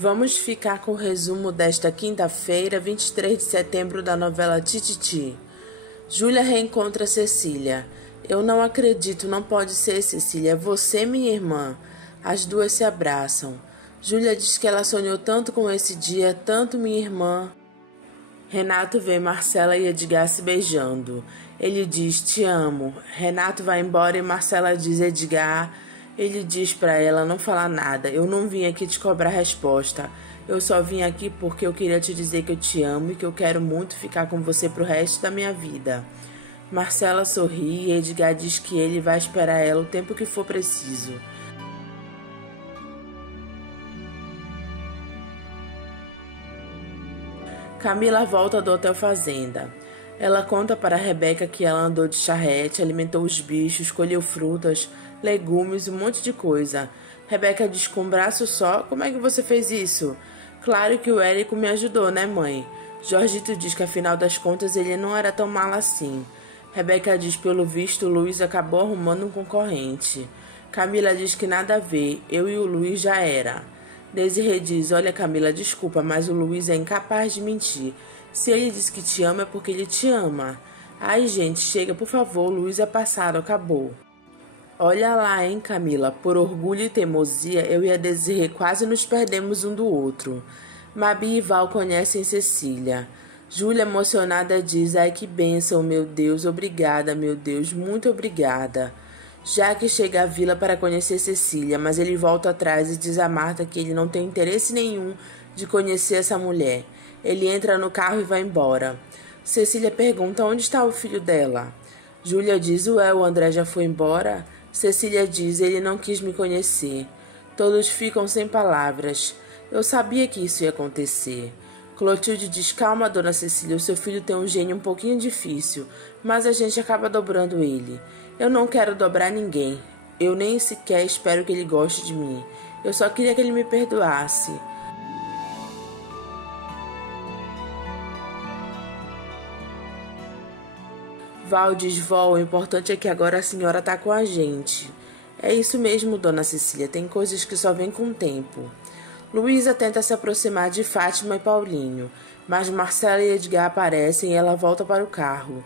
Vamos ficar com o resumo desta quinta-feira, 23 de setembro, da novela Tititi. Júlia reencontra Cecília. Eu não acredito, não pode ser, Cecília. É você, minha irmã. As duas se abraçam. Júlia diz que ela sonhou tanto com esse dia, tanto minha irmã. Renato vê Marcela e Edgar se beijando. Ele diz, te amo. Renato vai embora e Marcela diz, Edgar. Ele diz pra ela não falar nada. Eu não vim aqui te cobrar resposta. Eu só vim aqui porque eu queria te dizer que eu te amo e que eu quero muito ficar com você pro resto da minha vida. Marcela sorri e Edgar diz que ele vai esperar ela o tempo que for preciso. Camila volta do Hotel Fazenda. Ela conta para Rebeca que ela andou de charrete, alimentou os bichos, colheu frutas, legumes, um monte de coisa. Rebeca diz com um braço só, como é que você fez isso? Claro que o Érico me ajudou, né, mãe? Jorgito diz que afinal das contas ele não era tão mal assim. Rebeca diz pelo visto o Luiz acabou arrumando um concorrente. Camila diz que nada a ver, eu e o Luiz já era. Desirê diz, olha Camila, desculpa, mas o Luiz é incapaz de mentir. Se ele diz que te ama é porque ele te ama. Ai, gente, chega, por favor, o Luiz é passado, acabou. Olha lá, hein, Camila, por orgulho e teimosia, eu e a Desirê quase nos perdemos um do outro. Mabi e Val conhecem Cecília. Júlia, emocionada, diz, ai que bênção, meu Deus, obrigada, meu Deus, muito obrigada. Jaque chega à vila para conhecer Cecília, mas ele volta atrás e diz a Marta que ele não tem interesse nenhum de conhecer essa mulher. Ele entra no carro e vai embora. Cecília pergunta onde está o filho dela. Júlia diz, ué, o André já foi embora? Cecília diz, ele não quis me conhecer. Todos ficam sem palavras. Eu sabia que isso ia acontecer. Clotilde diz, calma, dona Cecília, o seu filho tem um gênio um pouquinho difícil, mas a gente acaba dobrando ele. Eu não quero dobrar ninguém. Eu nem sequer espero que ele goste de mim. Eu só queria que ele me perdoasse. Val diz, vó, o importante é que agora a senhora tá com a gente. É isso mesmo, dona Cecília, tem coisas que só vêm com o tempo. Luísa tenta se aproximar de Fátima e Paulinho, mas Marcela e Edgar aparecem e ela volta para o carro.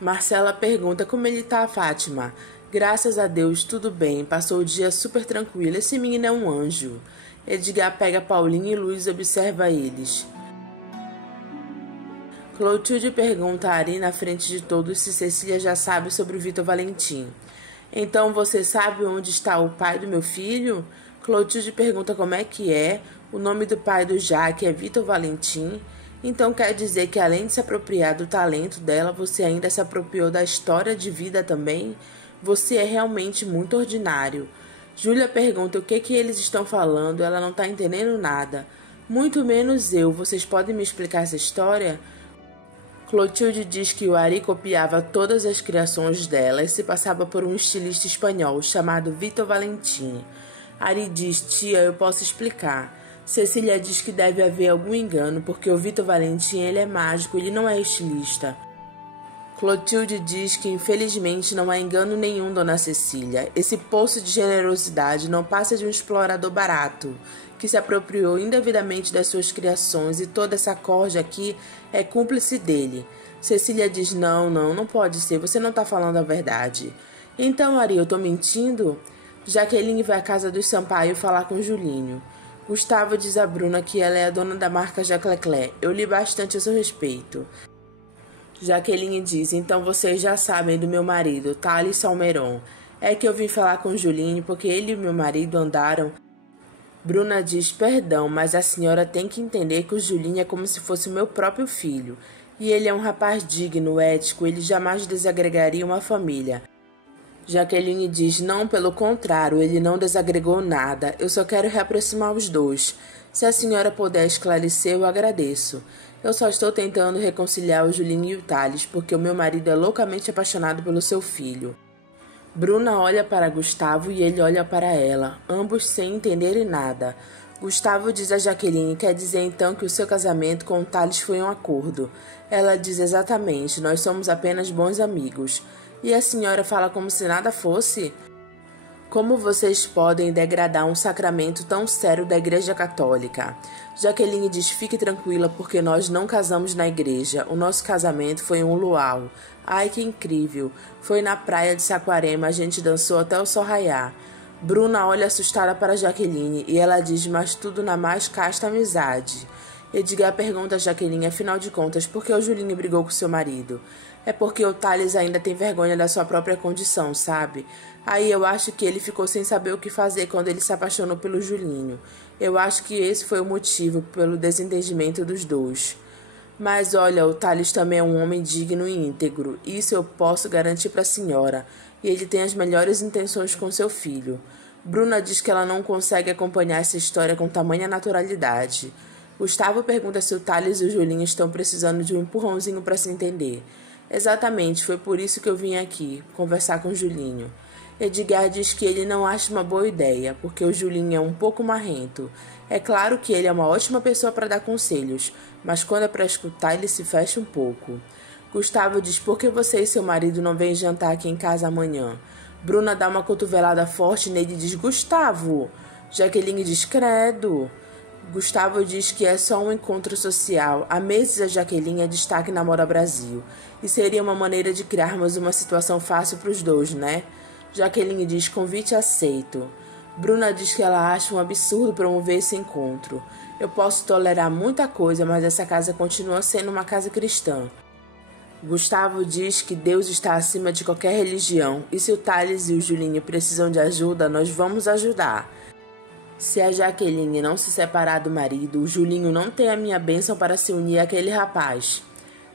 Marcela pergunta como ele tá, Fátima. Graças a Deus, tudo bem, passou o dia super tranquilo, esse menino é um anjo. Edgar pega Paulinho e Luísa observa eles. Clotilde pergunta a Ari na frente de todos se Cecília já sabe sobre o Vitor Valentim. Então você sabe onde está o pai do meu filho? Clotilde pergunta como é que é. O nome do pai do Jaque é Vitor Valentim. Então quer dizer que além de se apropriar do talento dela, você ainda se apropriou da história de vida também? Você é realmente muito ordinário. Júlia pergunta o que eles estão falando, ela não está entendendo nada. Muito menos eu, vocês podem me explicar essa história? Clotilde diz que o Ari copiava todas as criações dela e se passava por um estilista espanhol chamado Vitor Valentim. Ari diz, tia, eu posso explicar. Cecília diz que deve haver algum engano, porque o Vitor Valentim ele é mágico, ele não é estilista. Clotilde diz que infelizmente não há engano nenhum, dona Cecília. Esse poço de generosidade não passa de um explorador barato, que se apropriou indevidamente das suas criações e toda essa corja aqui é cúmplice dele. Cecília diz, não pode ser, você não está falando a verdade. Então, Ari, eu estou mentindo? Jaqueline vai à casa dos Sampaio falar com Julinho. Gustavo diz a Bruna que ela é a dona da marca Jacleclé. Eu li bastante a seu respeito. Jaqueline diz, então vocês já sabem do meu marido, Thales Salmeron. É que eu vim falar com Julinho porque ele e meu marido andaram... Bruna diz, perdão, mas a senhora tem que entender que o Julinho é como se fosse o meu próprio filho. E ele é um rapaz digno, ético, ele jamais desagregaria uma família. Jaqueline diz, não, pelo contrário, ele não desagregou nada. Eu só quero reaproximar os dois. Se a senhora puder esclarecer, eu agradeço. Eu só estou tentando reconciliar o Julinho e o Thales, porque o meu marido é loucamente apaixonado pelo seu filho. Bruna olha para Gustavo e ele olha para ela, ambos sem entenderem nada. Gustavo diz a Jaqueline, quer dizer então que o seu casamento com o Thales foi um acordo. Ela diz exatamente, nós somos apenas bons amigos. E a senhora fala como se nada fosse? Como vocês podem degradar um sacramento tão sério da Igreja Católica? Jaqueline diz: fique tranquila porque nós não casamos na igreja. O nosso casamento foi um luau. Ai, que incrível. Foi na praia de Saquarema, a gente dançou até o sol raiar. Bruna olha assustada para Jaqueline e ela diz: mas tudo na mais casta amizade. Edgar pergunta a Jaqueline: afinal de contas, por que o Julinho brigou com seu marido? É porque o Thales ainda tem vergonha da sua própria condição, sabe? Aí eu acho que ele ficou sem saber o que fazer quando ele se apaixonou pelo Julinho. Eu acho que esse foi o motivo pelo desentendimento dos dois. Mas olha, o Thales também é um homem digno e íntegro. Isso eu posso garantir para a senhora. E ele tem as melhores intenções com seu filho. Bruna diz que ela não consegue acompanhar essa história com tamanha naturalidade. Gustavo pergunta se o Thales e o Julinho estão precisando de um empurrãozinho para se entender. Exatamente, foi por isso que eu vim aqui, conversar com o Julinho. Edgar diz que ele não acha uma boa ideia, porque o Julinho é um pouco marrento. É claro que ele é uma ótima pessoa para dar conselhos, mas quando é para escutar ele se fecha um pouco. Gustavo diz: por que você e seu marido não vêm jantar aqui em casa amanhã? Bruna dá uma cotovelada forte nele e diz: Gustavo! Jaqueline diz: credo! Gustavo diz que é só um encontro social. Há meses a Jaqueline é destaque na Moda Brasil. E seria uma maneira de criarmos uma situação fácil para os dois, né? Jaqueline diz: convite aceito. Bruna diz que ela acha um absurdo promover esse encontro. Eu posso tolerar muita coisa, mas essa casa continua sendo uma casa cristã. Gustavo diz que Deus está acima de qualquer religião. E se o Thales e o Julinho precisam de ajuda, nós vamos ajudar. Se a Jaqueline não se separar do marido, o Julinho não tem a minha bênção para se unir àquele rapaz.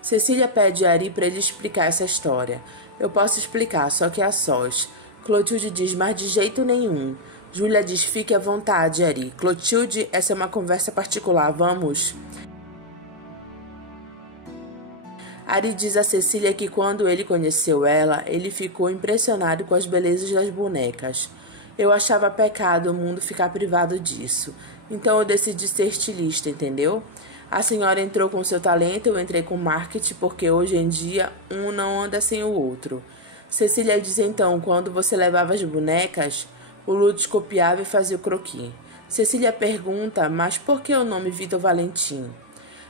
Cecília pede a Ari para ele explicar essa história. Eu posso explicar, só que a sós. Clotilde diz: mas de jeito nenhum. Júlia diz: fique à vontade, Ari. Clotilde, essa é uma conversa particular, vamos? Ari diz a Cecília que quando ele conheceu ela, ele ficou impressionado com as belezas das bonecas. Eu achava pecado o mundo ficar privado disso. Então eu decidi ser estilista, entendeu? A senhora entrou com seu talento, eu entrei com marketing, porque hoje em dia um não anda sem o outro. Cecília diz: então, quando você levava as bonecas, o Lourdes copiava e fazia o croquis. Cecília pergunta: mas por que o nome Vitor Valentim?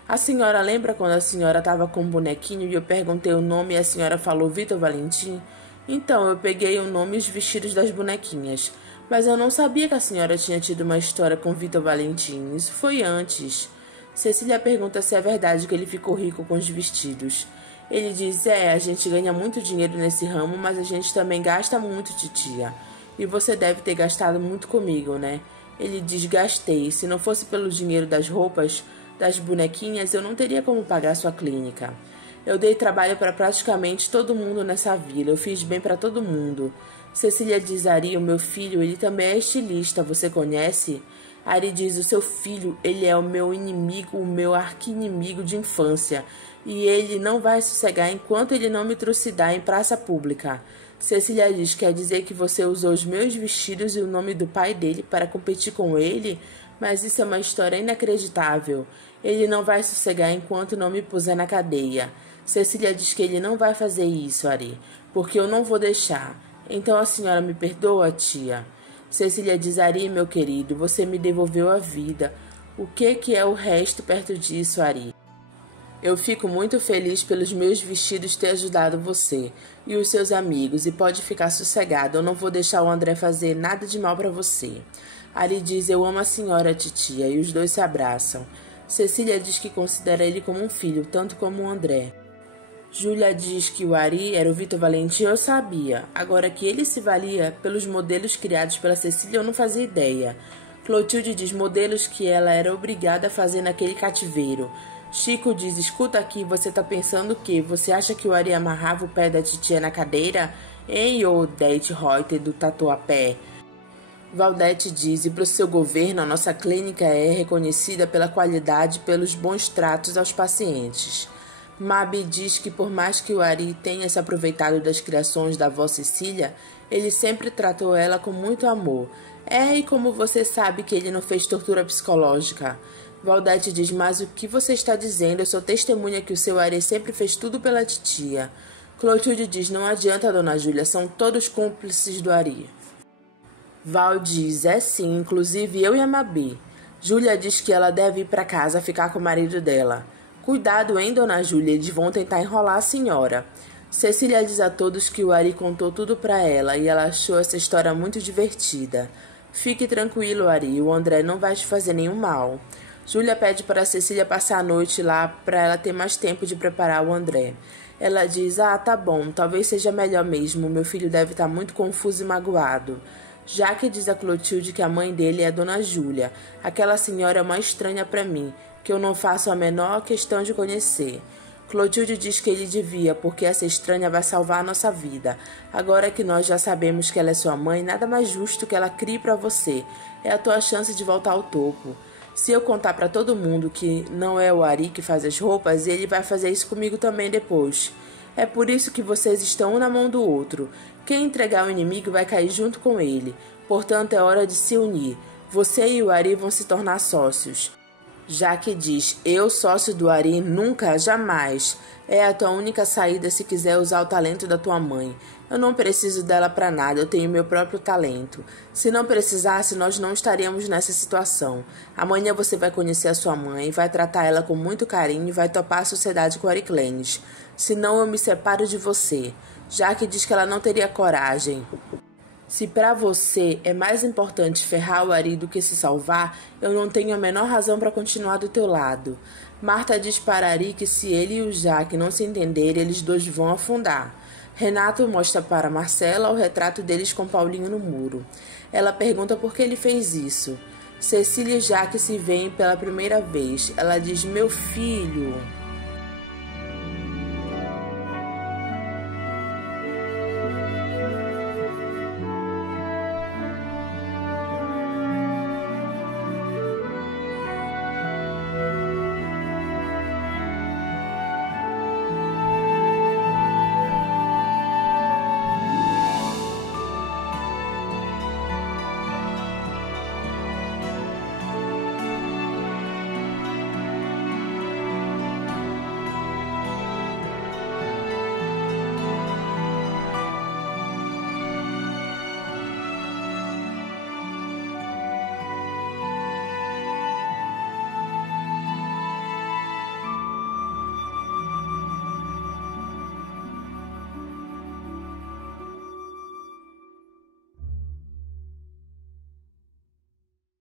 A senhora lembra quando a senhora estava com um bonequinho e eu perguntei o nome e a senhora falou Vitor Valentim? Então, eu peguei o nome e os vestidos das bonequinhas. Mas eu não sabia que a senhora tinha tido uma história com Vitor Valentim. Isso foi antes. Cecília pergunta se é verdade que ele ficou rico com os vestidos. Ele diz: a gente ganha muito dinheiro nesse ramo, mas a gente também gasta muito, titia. E você deve ter gastado muito comigo, né? Ele diz: gastei. Se não fosse pelo dinheiro das roupas, das bonequinhas, eu não teria como pagar sua clínica. Eu dei trabalho para praticamente todo mundo nessa vila. Eu fiz bem para todo mundo. Cecília diz: Ari, o meu filho, ele também é estilista. Você conhece? Ari diz: o seu filho, ele é o meu inimigo, o meu arqui-inimigo de infância. E ele não vai sossegar enquanto ele não me trucidar em praça pública. Cecília diz: quer dizer que você usou os meus vestidos e o nome do pai dele para competir com ele? Mas isso é uma história inacreditável. Ele não vai sossegar enquanto não me puser na cadeia. Cecília diz que ele não vai fazer isso, Ari, porque eu não vou deixar. Então a senhora me perdoa, tia? Cecília diz: Ari, meu querido, você me devolveu a vida. O que é o resto perto disso, Ari? Eu fico muito feliz pelos meus vestidos ter ajudado você e os seus amigos, e pode ficar sossegado, eu não vou deixar o André fazer nada de mal para você. Ari diz: eu amo a senhora, titia, e os dois se abraçam. Cecília diz que considera ele como um filho, tanto como o André. Júlia diz que o Ari era o Vitor Valentim, eu sabia. Agora que ele se valia pelos modelos criados pela Cecília, eu não fazia ideia. Clotilde diz: modelos que ela era obrigada a fazer naquele cativeiro. Chico diz: escuta aqui, você tá pensando o quê? Você acha que o Ari amarrava o pé da titia na cadeira? Hein, ô Dete Reuter do Tatuapé? Valdete diz: e para o seu governo, a nossa clínica é reconhecida pela qualidade e pelos bons tratos aos pacientes. Mabi diz que por mais que o Ari tenha se aproveitado das criações da avó Cecília, ele sempre tratou ela com muito amor. E como você sabe que ele não fez tortura psicológica? Valdete diz: mas o que você está dizendo? Eu sou testemunha que o seu Ari sempre fez tudo pela titia. Clotilde diz: não adianta, dona Júlia, são todos cúmplices do Ari. Val diz, é sim, inclusive eu e a Mabê. Júlia diz que ela deve ir para casa ficar com o marido dela. Cuidado, hein, dona Júlia, eles vão tentar enrolar a senhora. Cecília diz a todos que o Ari contou tudo para ela e ela achou essa história muito divertida. Fique tranquilo, Ari, o André não vai te fazer nenhum mal. Júlia pede para Cecília passar a noite lá para ela ter mais tempo de preparar o André. Ela diz, tá bom, talvez seja melhor mesmo, meu filho deve estar muito confuso e magoado. Jaque diz a Clotilde que a mãe dele é a dona Júlia. Aquela senhora é uma estranha para mim, que eu não faço a menor questão de conhecer. Clotilde diz que ele devia, porque essa estranha vai salvar a nossa vida. Agora que nós já sabemos que ela é sua mãe, nada mais justo que ela crie para você. É a tua chance de voltar ao topo. Se eu contar para todo mundo que não é o Ari que faz as roupas, ele vai fazer isso comigo também depois. É por isso que vocês estão um na mão do outro. Quem entregar o inimigo vai cair junto com ele. Portanto, é hora de se unir. Você e o Ari vão se tornar sócios. Jaque diz, eu sócio do Ari nunca, jamais. É a tua única saída se quiser usar o talento da tua mãe. Eu não preciso dela para nada, eu tenho meu próprio talento. Se não precisasse, nós não estaríamos nessa situação. Amanhã você vai conhecer a sua mãe, vai tratar ela com muito carinho e vai topar a sociedade com Ariclenes. Senão eu me separo de você. Jaque diz que ela não teria coragem. Se para você é mais importante ferrar o Ari do que se salvar, eu não tenho a menor razão para continuar do teu lado. Marta diz para Ari que se ele e o Jaque não se entenderem, eles dois vão afundar. Renato mostra para Marcela o retrato deles com Paulinho no muro. Ela pergunta por que ele fez isso. Cecília e Jaque se veem pela primeira vez. Ela diz, meu filho...